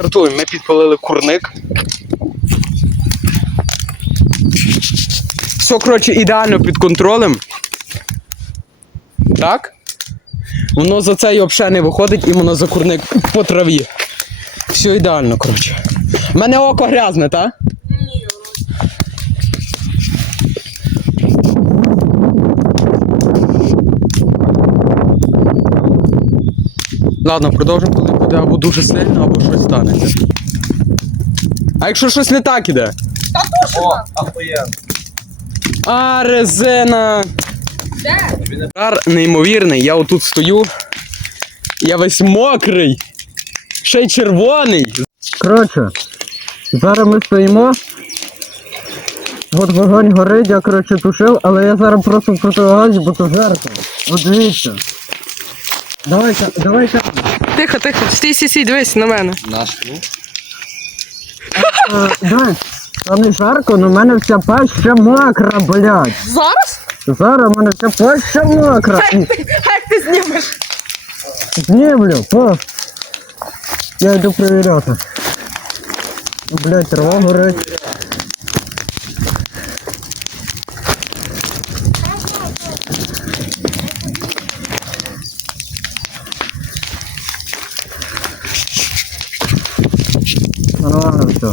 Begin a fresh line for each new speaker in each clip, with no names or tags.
Стартуємо, ми підпалили курник. Все, коротше, ідеально під контролем. Так? Воно за цей взагалі не виходить і воно за курник по траві. Все ідеально, коротше. У мене око грязне, так? Ні. Ладно, продовжимо, буде або дуже сильно, або щось станеться. А якщо щось не так іде?
О, ахуєнно.
А, резина. Жар неймовірний, я отут стою. Я весь мокрий. Ще й червоний. Коротше, зараз ми стоїмо. От вогонь горить, я коротше тушив, але я зараз просто в противогазі, бо то жарко. От дивіться. Давайте, давайте.
Тихо, тихо, стій, стій, стій, дивись на мене.
Наш ну.
Е, Дивись, там не жарко, але в мене вся ще мокра, блядь.
Зараз?
Зараз в мене вся ще мокра. І-
Як ти знімеш?
Знімлю, по. Я йду перевіряти. Блять, трава горить. Нормально все.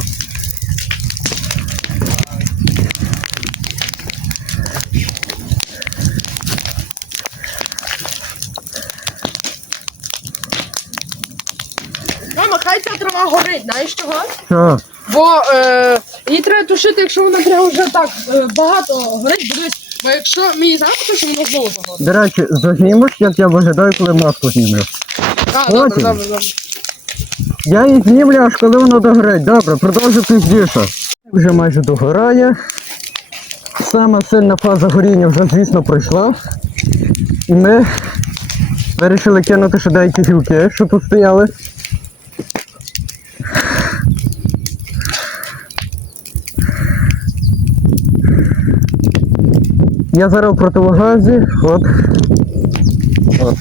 Мама, хай ця трава горить, знаєш чого?
Що?
Бо е, її треба тушити, якщо вона прям вже так е, багато горить, дивись, бо якщо її зараз тушимо, вона знову загорить.
До речі, зазнімеш, як я виглядаю, коли маску знімлю.
Так, добре,
Потім.
добре, добре.
Я її знімлю, аж коли воно догорить. Добре, продовжу пізніше. Вже майже догорає. Сама сильна фаза горіння вже, звісно, пройшла. І ми вирішили кинути ще деякі гілки, що тут стояли. Я зараз у противогазі, от. От.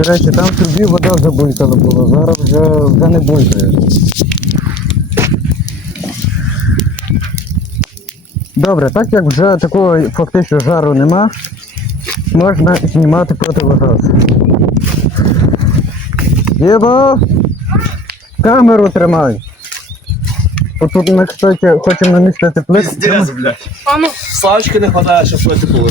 До речі, там собі вода забулькала була, зараз вже, вже не булькає. Добре, так як вже такого фактично жару нема, можна знімати противогаз. Єба! Камеру тримай! Отут ми, кстати, хочемо намістити плитку.
Піздець, блядь.
А ну,
Славочки не хватає, щоб пити були.